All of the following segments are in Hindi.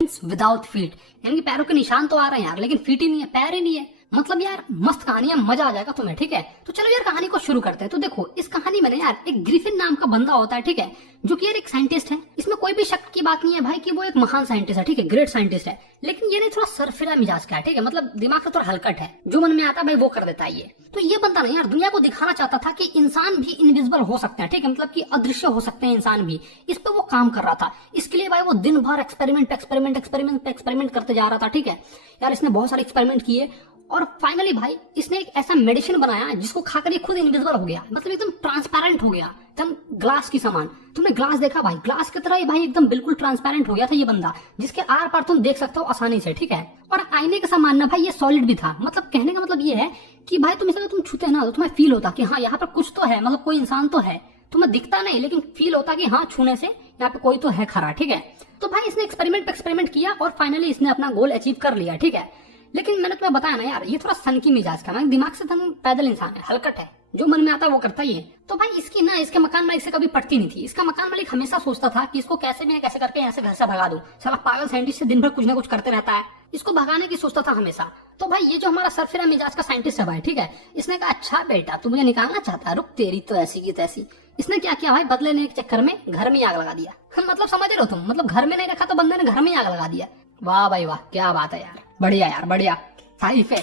विदाउट फीट, यानी कि पैरों के निशान तो आ रहे हैं यार, लेकिन फीट ही नहीं है, पैर ही नहीं है। मतलब यार मस्त कहानी है, मजा आ जाएगा तुम्हें। ठीक है, तो चलो यार कहानी को शुरू करते हैं। तो देखो इस कहानी में ना यार एक ग्रिफिन नाम का बंदा होता है, ठीक है, जो कि यार एक साइंटिस्ट है। इसमें कोई भी शक की बात नहीं है भाई कि वो एक महान साइंटिस्ट है, ठीक है, ग्रेट साइंटिस्ट है। लेकिन ये नहीं थोड़ा सरफिरा मिजाज का है, ठीक है, मतलब दिमाग से थोड़ा हलकट है, जो मन में आता है भाई वो कर देता है ये। तो ये बंदा ना यार दुनिया को दिखाना चाहता था कि इंसान भी इनविजिबल हो सकते हैं, ठीक है, मतलब कि अदृश्य हो सकते हैं इंसान भी। इस पे वो काम कर रहा था। इसके लिए भाई वो दिन भर एक्सपेरिमेंट करते जा रहा था। ठीक है यार, इसने बहुत सारे एक्सपेरिमेंट किए और फाइनली भाई इसने एक ऐसा मेडिसिन बनाया जिसको खाकर ये खुद इनविजिबल हो गया, मतलब एकदम ट्रांसपेरेंट हो गया, एकदम ग्लास की समान। तुमने ग्लास देखा भाई, ग्लास की तरह ही भाई एकदम बिल्कुल ट्रांसपेरेंट हो गया था ये बंदा, जिसके आर पार तुम देख सकते हो आसानी से। ठीक है, और आईने के समान ना भाई ये सॉलिड भी था। मतलब कहने का मतलब ये है कि भाई तुम इसे तुम छूते ना तो तुम्हें फील होता कि हाँ यहाँ पर कुछ तो है, मतलब कोई इंसान तो है। तुम्हें दिखता नहीं लेकिन फील होता कि हाँ छूने से यहाँ पे कोई तो है खड़ा। ठीक है, तो भाई इसने एक्सपेरिमेंट किया और फाइनली इसने अपना गोल अचीव कर लिया। ठीक है, लेकिन मैंने तुम्हें बताया ना यार ये थोड़ा सन की मिजाज का, मैं दिमाग से तुम पैदल इंसान है, हलकट है, जो मन में आता है वो करता ही है। तो भाई इसकी ना इसके मकान मालिक से कभी पटती नहीं थी। इसका मकान मालिक हमेशा सोचता था कि इसको कैसे भी कैसे करके यहाँ से घर से भगा दूं। साला पागल साइंटिस्ट से दिन भर कुछ ना कुछ करते रहता है, इसको भगाने की सोचता था हमेशा। तो भाई ये जो हमारा सरफिरा मिजाज का साइंटिस्ट है भाई, ठीक है, इसने कहा अच्छा बेटा तू मुझे निकालना चाहता है, रुक तेरी तो ऐसी की तैसी। इसने क्या किया भाई, बदले लेने के चक्कर में घर में आग लगा दिया। मतलब समझ रहे हो तुम, मतलब घर में नहीं रखा तो बंदे ने घर में आग लगा दिया। वाह भाई वाह, क्या बात है यार, बढ़िया यार बढ़िया, तारीफ है।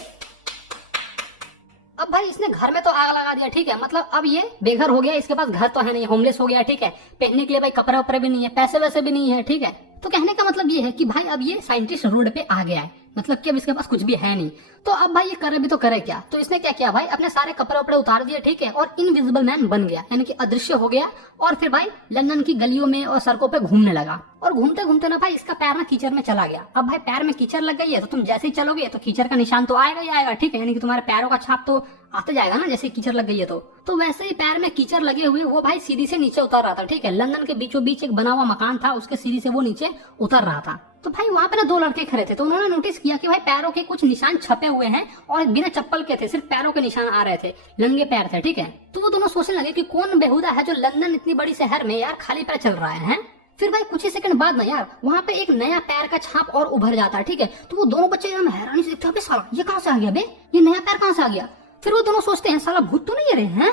अब भाई इसने घर में तो आग लगा दिया, ठीक है, मतलब अब ये बेघर हो गया, इसके पास घर तो है नहीं, होमलेस हो गया। ठीक है, पहनने के लिए भाई कपड़े वपड़े भी नहीं है, पैसे वैसे भी नहीं है। ठीक है, तो कहने का मतलब ये है कि भाई अब ये साइंटिस्ट रोड पे आ गया है, मतलब कि अब इसके पास कुछ भी है नहीं। तो अब भाई ये करे भी तो करे क्या, तो इसने क्या किया भाई अपने सारे कपड़े वपड़े उतार दिए, ठीक है, और इनविजिबल मैन बन गया, यानी कि अदृश्य हो गया। और फिर भाई लंदन की गलियों में और सड़कों पे घूमने लगा। और घूमते घूमते ना भाई इसका पैर ना कीचड़ में चला गया। अब भाई पैर में कीचड़ लग गई है तो तुम जैसे ही चलोगे तो कीचड़ का निशान तो आएगा ही आएगा। ठीक है, यानी कि तुम्हारे पैरों का छाप तो आते जाएगा ना, जैसे कीचड़ लग गई है तो वैसे ही पैर में कीचड़ लगे हुए वो भाई सीढ़ी से नीचे उतर रहा था। ठीक है, लंदन के बीचों बीच एक बना हुआ मकान था, उसके सीढ़ी से वो नीचे उतर रहा था। तो भाई वहां पे ना दो लड़के खड़े थे, तो उन्होंने नोटिस किया कि भाई पैरों के कुछ निशान छपे हुए हैं और बिना चप्पल के थे, सिर्फ पैरों के निशान आ रहे थे, नंगे पैर थे। ठीक है, तो वो दोनों सोचने लगे कि कौन बेहुदा है जो लंदन इतनी बड़ी शहर में यार खाली पैर चल रहा है। फिर भाई कुछ ही सेकंड बाद ना यार वहां पे एक नया पैर का छाप और उभर जाता है। ठीक है, तो वो दोनों बच्चे एकदम हैरानी से देखते हैं, साला ये कहां से आ गया बे, ये नया पैर कहां से आ गया। फिर वो दोनों सोचते हैं साला भूत तो नहीं है रे, हैं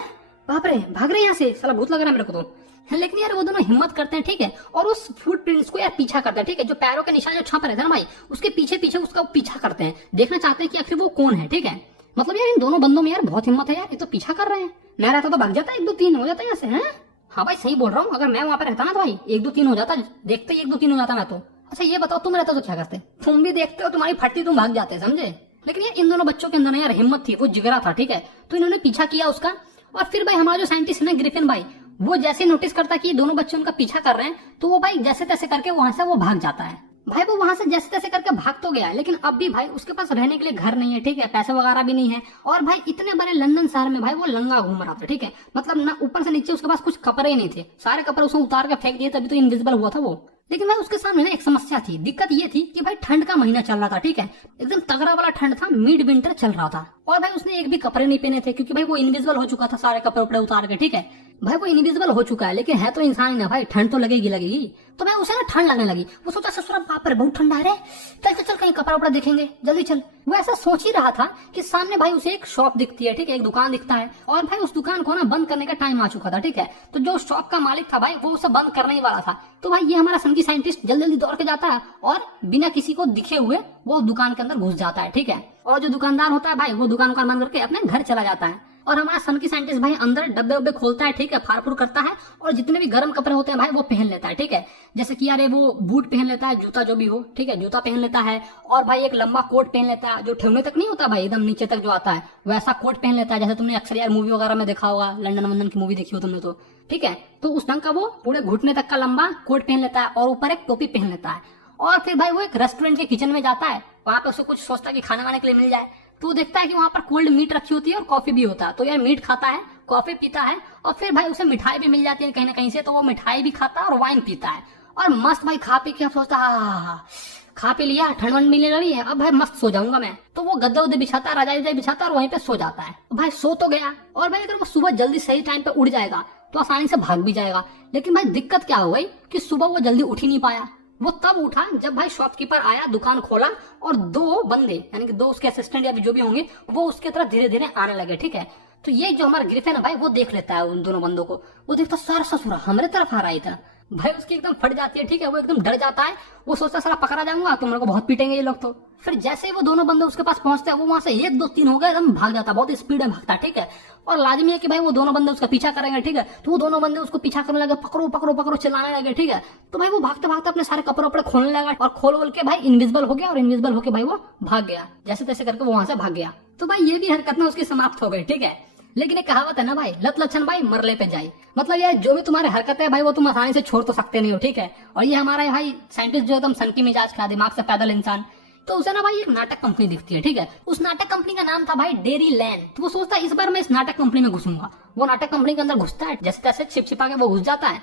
बाप रे भाग रहे यहाँ से, साला भूत लग रहा है मेरे को तो। लेकिन यार वो दोनों हिम्मत करते हैं, ठीक है, और उस फुटप्रिंट्स को यार पीछा करते हैं। ठीक है, जो पैरों के निशान जो छाप रहे थे ना भाई, उसके पीछे पीछे उसका पीछा करते हैं, देखना चाहते हैं कि आखिर वो कौन है। ठीक है, मतलब यार इन दोनों बंदों में यार बहुत हिम्मत है यार, ये तो पीछा कर रहे हैं। मैं रहता तो भाग जाता, 1 2 3 हो जाता यहाँ से। हैं हाँ भाई सही बोल रहा हूँ, अगर मैं वहां पर रहता ना तो भाई 1 2 3 हो जाता, देखते ही 1 2 3 हो जाता मैं तो। अच्छा ये बताओ तुम रहते तो क्या करते, तुम भी देखते हो तुम्हारी फटती तुम भाग जाते, समझे। लेकिन यार इन दोनों बच्चों के अंदर यार हिम्मत थी, वो जिगरा था। ठीक है, तो इन्होंने पीछा किया उसका। और फिर भाई हमारा जो साइंटिस्ट है ग्रिफिन भाई, वो जैसे नोटिस करता कि ये दोनों बच्चे उनका पीछा कर रहे हैं, तो वो भाई जैसे तैसे करके वहां से वो भाग जाता है। भाई वो वहां से जैसे तैसे करके भाग तो गया, लेकिन अब भी भाई उसके पास रहने के लिए घर नहीं है। ठीक है, पैसे वगैरह भी नहीं है, और भाई इतने बड़े लंदन शहर में भाई वो लंगा घूम रहा था। ठीक है, मतलब ना ऊपर से नीचे उसके पास कुछ कपड़े ही नहीं थे, सारे कपड़े उसने उतार के फेंक दिए, तभी तो इनविजिबल हुआ था वो। लेकिन भाई उसके सामने ना एक समस्या थी, दिक्कत ये थी कि भाई ठंड का महीना चल रहा था। ठीक है, एकदम तगड़ा वाला ठंड था, मिड विंटर चल रहा था, और भाई उसने एक भी कपड़े नहीं पहने थे क्योंकि भाई वो इनविजिबल हो चुका था, सारे कपड़े उपड़े उतार के। ठीक है, भाई वो इनविजिबल हो चुका है, लेकिन है तो इंसान ही ना भाई, ठंड तो लगेगी। तो भाई उसे ना ठंड लगने लगी, वो सोचा ससुरा बाप रे बहुत ठंडा है रे, चल कहीं कपड़ा उपड़ा देखेंगे, जल्दी चल। वो ऐसा सोच ही रहा था कि सामने भाई उसे एक शॉप दिखती है। ठीक है, एक दुकान दिखता है, और भाई उस दुकान को ना बंद करने का टाइम आ चुका था। ठीक है, तो जो शॉप का मालिक था भाई वो उसे बंद करने ही वाला था। तो भाई ये हमारा सन की साइंटिस्ट जल्दी दौड़ के जाता है और बिना किसी को दिखे हुए वो दुकान के अंदर घुस जाता है। ठीक है, और जो दुकानदार होता है भाई वो दुकान बंद करके अपने घर चला जाता है, और हमारा सन की साइंटिस्ट भाई अंदर डब्बे उब्बे खोलता है। ठीक है, फाड़ करता है, और जितने भी गर्म कपड़े होते हैं भाई वो पहन लेता है। ठीक है, जैसे कि यार वो बूट पहन लेता है, जूता जो भी हो, ठीक है, जूता पहन लेता है, और भाई एक लंबा कोट पहन लेता है, जो ठेवने तक नहीं होता भाई, एकदम नीचे तक जो आता है वैसा कोट पहन लेता है, जैसे तुमने अक्सर यार मूवी वगैरह में देखा होगा, लंदन वंदन की मूवी देखी हो तुमने तो। ठीक है, तो उस ढंग का वो पूरे घुटने तक का लंबा कोट पहन लेता है, और ऊपर एक टोपी पहन लेता है। और फिर भाई वो एक रेस्टोरेंट के किचन में जाता है, वहां पे उसे कुछ सोचता है कि खाने वाने के लिए मिल जाए। तो वो देखता है कि वहां पर कोल्ड मीट रखी होती है और कॉफी भी होता है, तो यार मीट खाता है, कॉफी पीता है, और फिर भाई उसे मिठाई भी मिल जाती है कहीं ना कहीं से, तो वो मिठाई भी खाता है और वाइन पीता है, और मस्त भाई खा पी के सोचता है खा पी लिया, ठंड वंड मिलने लगी है, अब भाई मस्त सो जाऊंगा मैं। तो वो गद्दे उद्दे बिछाता है, रजाई बिछाता है, और वहीं पे सो जाता है। तो भाई सो तो गया, और भाई अगर वो सुबह जल्दी सही टाइम पे उड़ जाएगा तो आसानी से भाग भी जाएगा। लेकिन भाई दिक्कत क्या हो गई कि सुबह वो जल्दी उठ ही नहीं पाया, वो तब उठा जब भाई शॉपकीपर आया, दुकान खोला और दो बंदे यानी कि दो उसके असिस्टेंट या जो भी होंगे वो उसके तरफ धीरे धीरे आने लगे। ठीक है, तो ये जो हमारा ग्रिफिन है भाई वो देख लेता है उन दोनों बंदों को, वो देखता सर ससुरा हमारे तरफ आ रहा था भाई, उसकी एकदम फट जाती है। ठीक है, वो एकदम डर जाता है, वो सोचता सारा पकड़ा जाऊंगा तो मेरे को बहुत पीटेंगे ये लोग। तो फिर जैसे ही वो दोनों बंदे उसके पास पहुंचते हैं वो वहां से 1 2 3 हो गए, एकदम भाग जाता, बहुत स्पीड में भागता। ठीक है, और लाजमी है कि भाई वो दोनों बंदे उसका पीछा करेंगे। ठीक है, तो वो दोनों बंदे उसको पीछा करने लगे, पकड़ो पकड़ो पकड़ो चिल्लाने लगे। ठीक है, तो भाई वो भागते भागते अपने सारे कपड़े वपड़े खोलने लगा और खोल बोल के भाई इनविजिबल हो गया, और इनविजिबल होके भाई वो भाग गया, जैसे तैसे करके वो वहां से भाग गया। तो भाई ये भी हरकत में उसकी समाप्त हो गई। ठीक है, लेकिन एक कहावत है ना भाई, लत लक्षण भाई मरले पे जाए, मतलब यार जो भी तुम्हारे हरकत है भाई वो तुम आसानी से छोड़ तो सकते नहीं हो। ठीक है, और ये हमारा भाई साइंटिस्ट जो एकदम सनकी मिजाज का, दिमाग से पैदल इंसान, तो उसे ना भाई एक नाटक कंपनी दिखती है। ठीक है, उस नाटक कंपनी का नाम था भाई डेरी लैंड। तो वो सोचता है इस बार मैं इस नाटक कंपनी में घुसूंगा। वो नाटक कंपनी के अंदर घुसता है, जैसे तैसे छिप छिपा के वो घुस जाता है,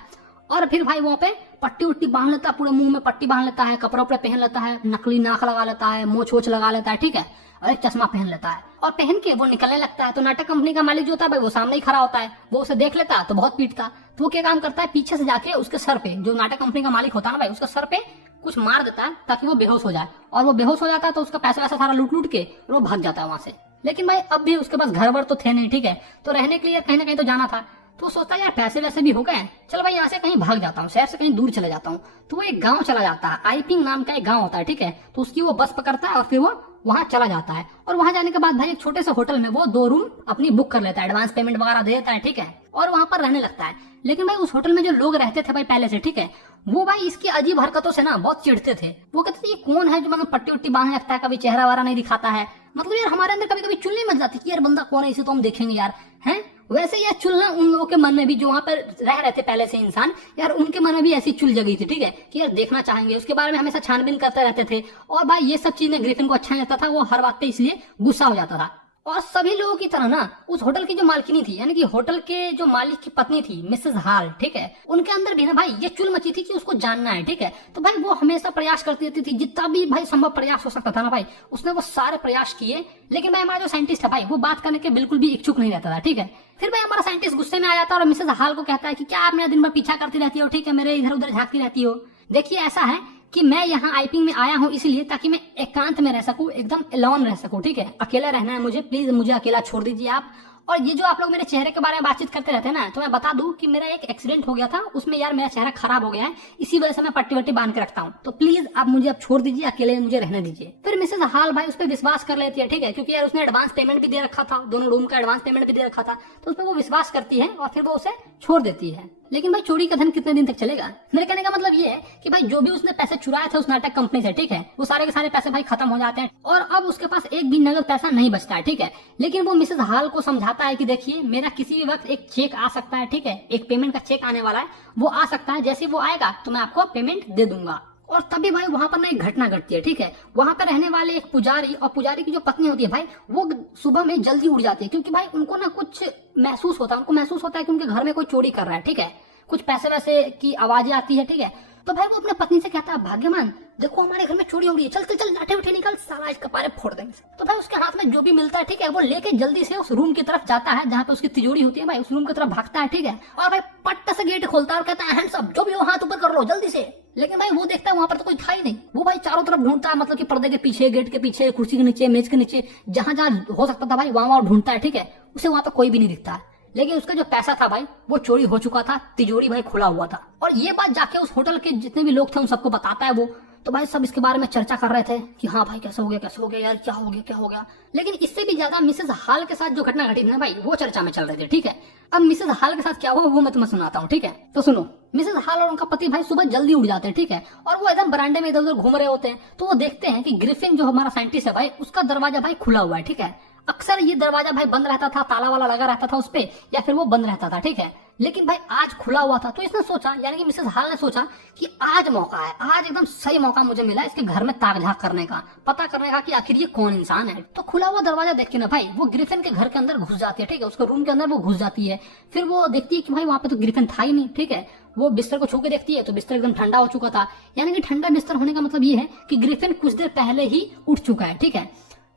और फिर भाई वहाँ पे पट्टी उट्टी बांध लेता है, पूरे मुंह में पट्टी बांध लेता है, कपड़े उपड़े पहन लेता है, नकली नाक लगा लेता है, मोछ वोछ लगा लेता है। ठीक है, और एक चश्मा पहन लेता है, और पहन के वो निकलने लगता है। तो नाटक कंपनी का मालिक जो होता है भाई वो सामने ही खड़ा होता है, वो उसे देख लेता है तो बहुत पीटता। तो वो क्या काम करता है, पीछे से जाके उसके सर पे, जो नाटक कंपनी का मालिक होता है ना भाई, उसके सर पे कुछ मार देता है ताकि वो बेहोश हो जाए, और वो बेहोश हो जाता है तो उसका पैसा वैसा सारा लूट लूट के वो भाग जाता है वहां से। लेकिन भाई अब भी उसके पास घर वर तो थे नहीं। ठीक है, तो रहने के लिए कहीं ना कहीं तो जाना था, तो वो सोचता है यार पैसे वैसे भी हो गए, चल भाई यहाँ से कहीं भाग जाता हूँ, शहर से कहीं दूर चले जाता हूँ। तो वो एक गांव चला जाता है, आईपिंग नाम का एक गांव होता है। ठीक है, तो उसकी वो बस पकड़ता है और फिर वो वहां चला जाता है, और वहां जाने के बाद भाई एक छोटे से होटल में वो 2 रूम अपनी बुक कर लेता है, एडवांस पेमेंट वगैरह दे देता है। ठीक है, और वहां पर रहने लगता है। लेकिन भाई उस होटल में जो लोग रहते थे भाई पहले से, ठीक है, वो भाई इसकी अजीब हरकतों से ना बहुत चिढ़ते थे। वो कहते थे ये कौन है जो मतलब पट्टी उट्टी बांधने लगता है, कभी चेहरा वारा नहीं दिखाता है, मतलब यार हमारे अंदर कभी कभी चुनने मच जाती कि यार बंदा कौन है, इसे तो हम देखेंगे यार, हैं। वैसे यार चुलना उन लोगों के मन में भी जो वहां पर रह रहे थे पहले से इंसान, यार उनके मन में भी ऐसी चुल जगी थी। ठीक है, कि यार देखना चाहेंगे, उसके बारे में हमेशा छानबीन करते रहते थे। और भाई ये सब चीजें ग्रिफिन को अच्छा नहीं लगता था, वो हर बात पे इसलिए गुस्सा हो जाता था। और सभी लोगों की तरह ना उस होटल की जो मालकिनी थी, यानी कि होटल के जो मालिक की पत्नी थी मिसेस हाल, ठीक है, उनके अंदर भी ना भाई ये चुल मची थी कि उसको जानना है। ठीक है, तो भाई वो हमेशा प्रयास करती रहती थी, जितना भी भाई संभव प्रयास हो सकता था ना भाई उसने वो सारे प्रयास किए। लेकिन भाई हमारा जो साइंटिस्ट है भाई वो बात करने के बिल्कुल भी इच्छुक नहीं रहता था। ठीक है, फिर भाई हमारा साइंटिस्ट गुस्से में आ जाता है और मिसेस हाल को कहता है कि क्या आप मेरा दिन भर पीछा करती रहती हो, ठीक है, मेरे इधर उधर झांकती रहती हो। देखिए ऐसा है कि मैं यहाँ आईपिंग में आया हूँ इसलिए ताकि मैं एकांत में रह सकूँ, एकदम एलोन रह सकूँ। ठीक है, अकेला रहना है मुझे, प्लीज मुझे अकेला छोड़ दीजिए आप। और ये जो आप लोग मेरे चेहरे के बारे में बातचीत करते रहते हैं ना, तो मैं बता दूं कि मेरा एक एक्सीडेंट हो गया था, उसमें यार मेरा चेहरा खराब हो गया है, इसी वजह से मैं पट्टी वट्टी बांध के रखता हूँ, तो प्लीज आप मुझे अब छोड़ दीजिए, अकेले मुझे रहने दीजिए। फिर मिसेस हाल भाई उस पर विश्वास कर लेती है। ठीक है, क्योंकि यार उसने एडवांस पेमेंट भी दे रखा था, दोनों रूम का एडवांस पेमेंट भी दे रखा था, तो उस पर वो विश्वास करती है और फिर वो उसे छोड़ देती है। लेकिन भाई चोरी का धन कितने दिन तक चलेगा? मेरे कहने का मतलब ये है कि भाई जो भी उसने पैसे चुराए थे उस नाटक कंपनी से, ठीक है, वो सारे के सारे पैसे भाई खत्म हो जाते हैं और अब उसके पास एक भी नगद पैसा नहीं बचता है। ठीक है, लेकिन वो मिसेस हाल को समझाता है कि देखिए मेरा किसी भी वक्त एक चेक आ सकता है, ठीक है, एक पेमेंट का चेक आने वाला है, वो आ सकता है, जैसे वो आएगा तो मैं आपको पेमेंट दे दूंगा। और तभी भाई वहां पर ना एक घटना घटती है। ठीक है, वहां पर रहने वाले एक पुजारी और पुजारी की जो पत्नी होती है भाई, वो सुबह में जल्दी उठ जाती है, क्योंकि भाई उनको ना कुछ महसूस होता है, उनको महसूस होता है कि उनके घर में कोई चोरी कर रहा है। ठीक है, कुछ पैसे वैसे की आवाजें आती है। ठीक है, तो भाई वो अपने पत्नी से कहता है भाग्यमान देखो हमारे घर में चोरी हो रही है, चल चल चल लाठे उठे निकल, साला इसका पारे फोड़ देंगे। तो भाई उसके हाथ में जो भी मिलता है, ठीक है, वो लेके जल्दी से उस रूम की तरफ जाता है जहाँ पे उसकी तिजोरी होती है, भाई उस रूम की तरफ भागता है। ठीक है, और भाई पट्ट से गेट खोलता है और कहता है हैंड्स अप, जो भी हो हाथ ऊपर कर लो जल्दी से। लेकिन भाई वो देखता है वहां पर तो कोई था ही नहीं। वो भाई चारों तरफ ढूंढता है, मतलब कि पर्दे के पीछे, गेट के पीछे, कुर्सी के नीचे, मेज के नीचे, जहां जहां हो सकता था भाई वहां ढूंढता है। ठीक है, उसे वहां पर कोई भी नहीं दिखता है। लेकिन उसका जो पैसा था भाई वो चोरी हो चुका था, तिजोरी भाई खुला हुआ था। और ये बात जाके उस होटल के जितने भी लोग थे उन सबको बताता है वो। तो भाई सब इसके बारे में चर्चा कर रहे थे कि हाँ भाई कैसे हो गया यार, क्या हो गया क्या हो गया। लेकिन इससे भी ज्यादा मिसेस हाल के साथ जो घटना घटी थी ना भाई, वो चर्चा में चल रही थी। ठीक है, अब मिसेस हाल के साथ क्या हुआ वो मैं तुम्हें सुनाता हूँ। ठीक है, तो सुनो। मिसेस हाल और उनका पति भाई सुबह जल्दी उठ जाते हैं। ठीक है, और वो एकदम बरामदे में इधर उधर घूम रहे होते हैं, तो वो देखते हैं कि ग्रिफिन जो हमारा साइंटिस्ट है भाई, उसका दरवाजा भाई खुला हुआ है। ठीक है, अक्सर ये दरवाजा भाई बंद रहता था, ताला वाला लगा रहता था उस पे, या फिर वो बंद रहता था। ठीक है, लेकिन भाई आज खुला हुआ था, तो इसने सोचा, यानी कि मिसेस हाल ने सोचा कि आज मौका है, आज एकदम सही मौका मुझे मिला इसके घर में ताक झाक करने का, पता करने का कि आखिर ये कौन इंसान है। तो खुला हुआ दरवाजा देख के ना भाई वो ग्रिफिन के घर के अंदर घुस जाती है। ठीक है, उसके रूम के अंदर वो घुस जाती है। फिर वो देखती है कि भाई वहां पे तो ग्रिफिन था ही नहीं। ठीक है, वो बिस्तर को छू के देखती है तो बिस्तर एकदम ठंडा हो चुका था, यानी कि ठंडा बिस्तर होने का मतलब ये है कि ग्रिफिन कुछ देर पहले ही उठ चुका है। ठीक है,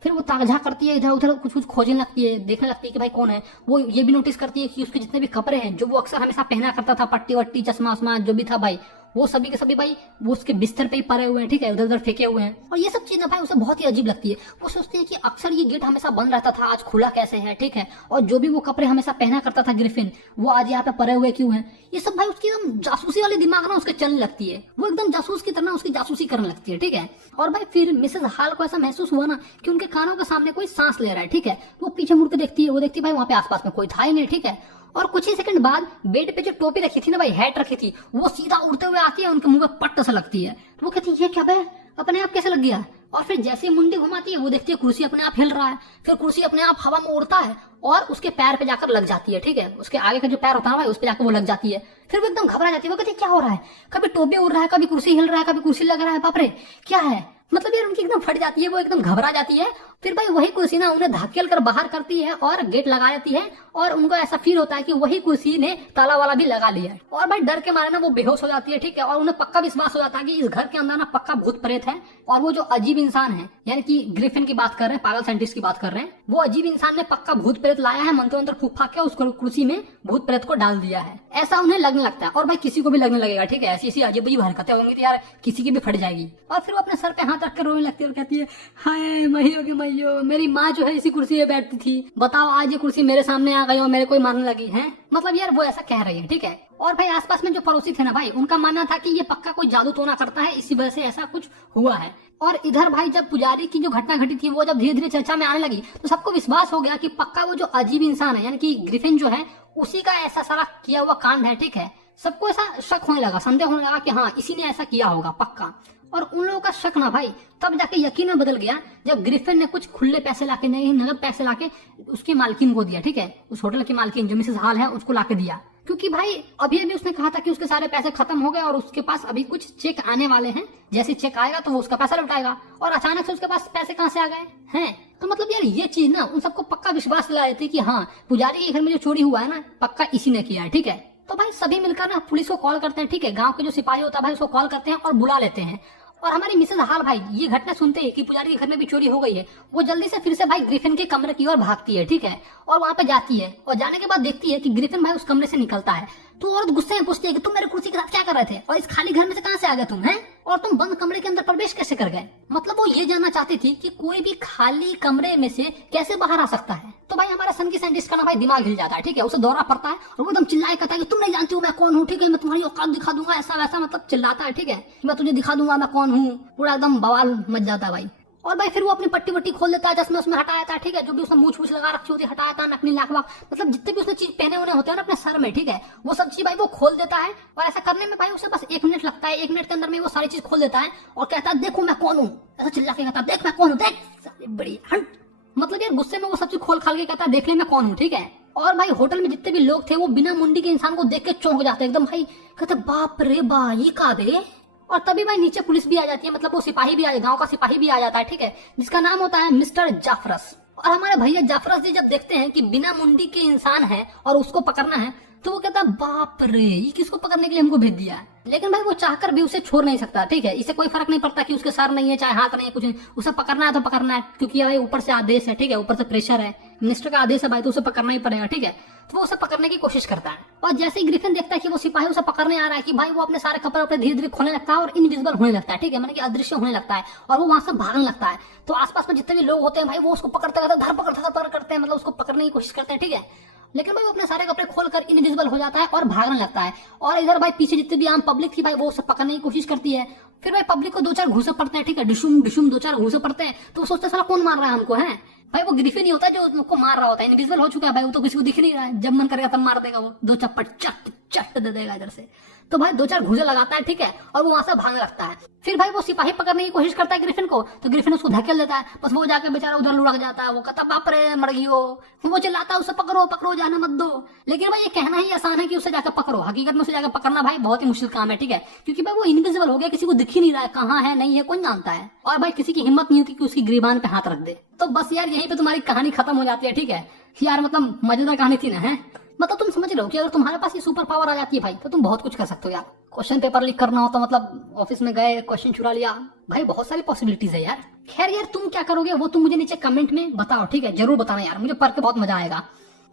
फिर वो ताकझाक करती है, इधर उधर कुछ कुछ खोजने लगती है, देखने लगती है कि भाई कौन है। वो ये भी नोटिस करती है कि उसके जितने भी कपड़े हैं जो वो अक्सर हमेशा पहना करता था, पट्टी वट्टी चश्मा वश्मा जो भी था भाई, वो सभी के सभी भाई वो उसके बिस्तर पे ही पड़े हुए हैं, ठीक है, इधर उधर फेंके हुए हैं। और ये सब चीजें भाई उसे बहुत ही अजीब लगती है। वो सोचते हैं कि अक्सर ये गेट हमेशा बंद रहता था, आज खुला कैसे है, ठीक है, और जो भी वो कपड़े हमेशा पहना करता था ग्रिफिन, वो आज यहाँ पे पड़े हुए क्यों हैं। ये सब भाई उसकी एकदम जासूसी वाली दिमाग ना उसके चलने लगती है, वो एकदम जासूस की तरह उसकी जासूसी करने लगती है, ठीक है। और भाई फिर मिसेस हाल को ऐसा महसूस हुआ ना कि उनके कानों के सामने कोई सांस ले रहा है, ठीक है। वो पीछे मुड़ के देखती है, वो देखती है भाई वहां पे आसपास में कोई था ही नहीं, ठीक है। और कुछ ही सेकंड बाद बेड पे जो टोपी रखी थी ना भाई, हैट रखी थी, वो सीधा उड़ते हुए आती है, उनके मुंह पे पट्ट से लगती है। तो वो कहती है ये क्या भाई, अपने आप कैसे लग गया। और फिर जैसे ही मुंडी घुमाती है, वो देखती है कुर्सी अपने आप हिल रहा है, फिर कुर्सी अपने आप हवा में उड़ता है और उसके पैर पे जाकर लग जाती है, ठीक है। उसके आगे का जो पैर होता है भाई, उस पे जाकर वो लग जाती है। फिर वो एकदम घबरा जाती है, वो कहती है क्या हो रहा है, कभी टोपी उड़ रहा है, कभी कुर्सी हिल रहा है, कभी कुर्सी लग रहा है, बाप रे क्या है। मतलब यार उनकी एकदम फट जाती है, वो एकदम घबरा जाती है। फिर भाई वही कुर्सी ना उन्हें धकेल कर बाहर करती है और गेट लगा देती है, और उनको ऐसा फील होता है कि वही कुर्सी ने ताला वाला भी लगा लिया है। और भाई डर के मारे ना वो बेहोश हो जाती है, ठीक है। और उन्हें पक्का विश्वास हो जाता है कि इस घर के अंदर ना पक्का भूत प्रेत है। और वो जो अजीब इंसान है, यानी कि ग्रिफिन की बात कर रहे हैं, पागल साइंटिस्ट की बात कर रहे हैं, वो अजीब इंसान ने पक्का भूत प्रेत लाया है, मंत्र मंत्र फूक फाक के उस कुर्सी में भूत प्रेत को डाल दिया है, ऐसा उन्हें लगने लगता है। और भाई किसी को भी लगने लगेगा, ठीक है। ऐसी ऐसी अजीब अजीब हरकतें होंगी तो यार किसी की भी फट जाएगी। और फिर वो अपने सर पे हाथ रख कर रोने लगती है और कहती है हाय मैयो के मैयो, मेरी माँ जो है इसी कुर्सी पे बैठती थी, बताओ आज ये कुर्सी मेरे सामने आ गई और मेरे कोई मारने लगी है। मतलब यार वो ऐसा कह रही है, ठीक है। और भाई आसपास में जो पड़ोसी थे ना भाई, उनका मानना था कि ये पक्का कोई जादू टोना करता है, इसी वजह से ऐसा कुछ हुआ है। और इधर भाई जब पुजारी की जो घटना घटी थी वो जब धीरे धीरे चर्चा में आने लगी, तो सबको विश्वास हो गया कि पक्का वो जो अजीब इंसान है, यानी कि ग्रिफिन जो है, उसी का ऐसा सारा किया हुआ कांड है, ठीक है। सबको ऐसा शक होने लगा, संदेह होने लगा कि हाँ इसी ने ऐसा किया होगा पक्का। और उन लोगों का शक ना भाई तब जाके यकीन में बदल गया जब ग्रिफिन ने कुछ खुले पैसे लाके, नहीं नगद पैसे लाके उसकी मालकिन को दिया, ठीक है। उस होटल की मालकिन जो मिसेस हाल है उसको लाके दिया, क्योंकि भाई अभी अभी उसने कहा था कि उसके सारे पैसे खत्म हो गए और उसके पास अभी कुछ चेक आने वाले हैं, जैसे चेक आएगा तो वो उसका पैसा लौटाएगा। और अचानक से उसके पास पैसे कहाँ से आ गए हैं। तो मतलब यार ये चीज ना उन सबको पक्का विश्वास दिला देती कि हाँ पुजारी के घर में जो चोरी हुआ है ना पक्का इसी ने किया है, ठीक है। तो भाई सभी मिलकर ना पुलिस को कॉल करते हैं, ठीक है। गाँव के जो सिपाही होता है भाई उसको कॉल करते हैं और बुला लेते हैं। और हमारी मिसेस हाल भाई ये घटना सुनते हैं कि पुजारी के घर में भी चोरी हो गई है, वो जल्दी से फिर से भाई ग्रिफिन के कमरे की ओर भागती है, ठीक है। और वहां पे जाती है और जाने के बाद देखती है कि ग्रिफिन भाई उस कमरे से निकलता है। तो औरत गुस्से में पूछती है कि तुम मेरे कुर्सी के साथ क्या कर रहे थे और इस खाली घर में से कहां से आ गए तुम, हैं, और तुम बंद कमरे के अंदर प्रवेश कैसे कर गए। मतलब वो ये जानना चाहती थी कि कोई भी खाली कमरे में से कैसे बाहर आ सकता है। तो भाई हमारा सन की साइंटिस्ट का ना भाई दिमाग हिल जाता है, ठीक है। उसे दौरा पड़ता है और वो एकदम चिल्लाए कहता है कि तुम नहीं जानती हो मैं कौन हूँ, ठीक है, मैं तुम्हारी औकात दिखा दूंगा, ऐसा वैसा मतलब चिल्लाता है, ठीक है, मैं तुझे दिखा दूंगा मैं कौन हूँ। पूरा एकदम बवाल मच जाता है भाई। और भाई फिर वो अपनी पट्टी वट्टी खोल देता है, चश्मे उसमें हटाया था, ठीक है, जो भी उसने मूछ लगा रखी होती हटाया था, नकली नाक वाक, मतलब जितने भी उसने चीज पहने हुए होते हैं ना अपने सर में, ठीक है, वो सब चीज भाई वो खोल देता है। और ऐसा करने में भाई उसे बस 1 मिनट लगता है, 1 मिनट के अंदर में वो सारी चीज खोल देता है और कहता है देखो मैं कौन हूँ, ऐसा चिल्ला के कहता है देख मैं कौन हूँ, देख बड़ी हट। मतलब यार गुस्से में वो सब चीज खोल खाल के कहता है देख ले मैं कौन हूँ, ठीक है। और भाई होटल में जितने भी लोग थे वो बिना मुंडी के इंसान को देख के चौंक जाते एकदम भाई, कहते बाप रे बा ये का बे। और तभी भाई नीचे पुलिस भी आ जाती है, मतलब वो सिपाही भी आ, गांव का सिपाही भी आ जाता है, ठीक है, जिसका नाम होता है मिस्टर जाफरस। और हमारे भैया जाफरस जी जब देखते हैं कि बिना मुंडी के इंसान है और उसको पकड़ना है, तो वो कहता है बाप रे ये किसको पकड़ने के लिए हमको भेज दिया है। लेकिन भाई वो चाहकर भी उसे छोड़ नहीं सकता, ठीक है। इसे कोई फर्क नहीं पड़ता कि उसके सर नहीं है चाहे हाथ नहीं है, कुछ नहीं, उसे पकड़ना है तो पकड़ना है, क्योंकि भाई ऊपर से आदेश है, ठीक है, ऊपर से प्रेशर है, मिनिस्टर का आदेश है भाई, तो उसे पकड़ना ही पड़ेगा, ठीक है। तो वो उसे पकड़ने की कोशिश करता है। और जैसे ही ग्रिफिन देखता है कि वो सिपाही उसे पकड़ने आ रहा है कि भाई वो अपने सारे कपड़े अपने धीरे धीरे खोलने लगता है और इनविजिबल होने लगता है, ठीक है, मैंने कि अदृश्य होने लगता है और वो वहां से भागने लगता है। तो आसपास में जितने भी लोग होते हैं भाई वो उसको पकड़ते करते धर करते हैं, मतलब उसको पकड़ने की कोशिश करते हैं, ठीक है। लेकिन भाई वो अपने सारे कपड़े खोलकर इनविजिबल हो जाता है और भागने लगता है। और इधर भाई पीछे जितनी भी आम पब्लिक थी भाई वो उसे पकड़ने की कोशिश करती है। फिर भाई पब्लिक को 2-4 घूसे पड़ते हैं, ठीक है, डिशुम डिशुम 2-4 घूसे पड़ते हैं। तो वो सोचते साला कौन मार रहा है हमको, है भाई वो ग्रिफिन ही होता है जो उसको मार रहा होता है, इनविजिबल हो चुका है भाई, वो तो किसी को दिख नहीं रहा है, जब मन करेगा तब मार देगा, वो 2 चप्पट चट चट दे देगा इधर से। तो भाई 2-4 घूसे लगाता है, ठीक है, और वो वहां से भागने लगता है। फिर भाई वो सिपाही पकड़ने की कोशिश करता है ग्रिफिन को, तो ग्रिफिन उसको धकेल देता है, बस वो जाकर बेचारा उधर लुढ़क जाता है, वो कहता बाप रे मर गई वो चिल्लाता है उसे पकड़ो पकड़ो जाने मत दो। लेकिन भाई ये कहना ही आसान है कि उसे जाकर पकड़ो, हकीकत में उसे जाकर पकड़ना भाई बहुत ही मुश्किल काम है, ठीक है, क्योंकि भाई वो इनविजिबल हो गया, किसी को दिख ही नहीं रहा है कहाँ है नहीं है, कौन जानता है। और भाई किसी की हिम्मत नहीं होती कि उसकी ग्रीबान पे हाथ रख दे। तो बस यार यहीं पे तुम्हारी कहानी खत्म हो जाती है, ठीक है यार, मतलब मजेदार कहानी थी ना, है मतलब तुम समझ रहे हो कि अगर तुम्हारे पास ये सुपर पावर आ जाती है भाई तो तुम बहुत कुछ कर सकते हो यार। क्वेश्चन पेपर लीक करना हो तो मतलब ऑफिस में गए क्वेश्चन चुरा लिया, भाई बहुत सारी पॉसिबिलिटीज है यार। खैर यार तुम क्या करोगे वो तुम मुझे नीचे कमेंट में बताओ, ठीक है, जरूर बताना यार, मुझे पढ़ के बहुत मजा आएगा।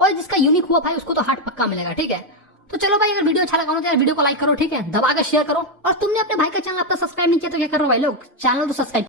और जिसका यूनिक हुआ भाई उसको तो हार्ट पक्का मिलेगा, ठीक है। तो चलो भाई, अगर वीडियो अच्छा लगा हो तो यार वीडियो को लाइक करो, ठीक है, दबा के शेयर करो। और तुमने अपने भाई का चैनल अब तक सब्सक्राइब नहीं किया तो क्या करो भाई लोग, चैनल तो सब्सक्राइब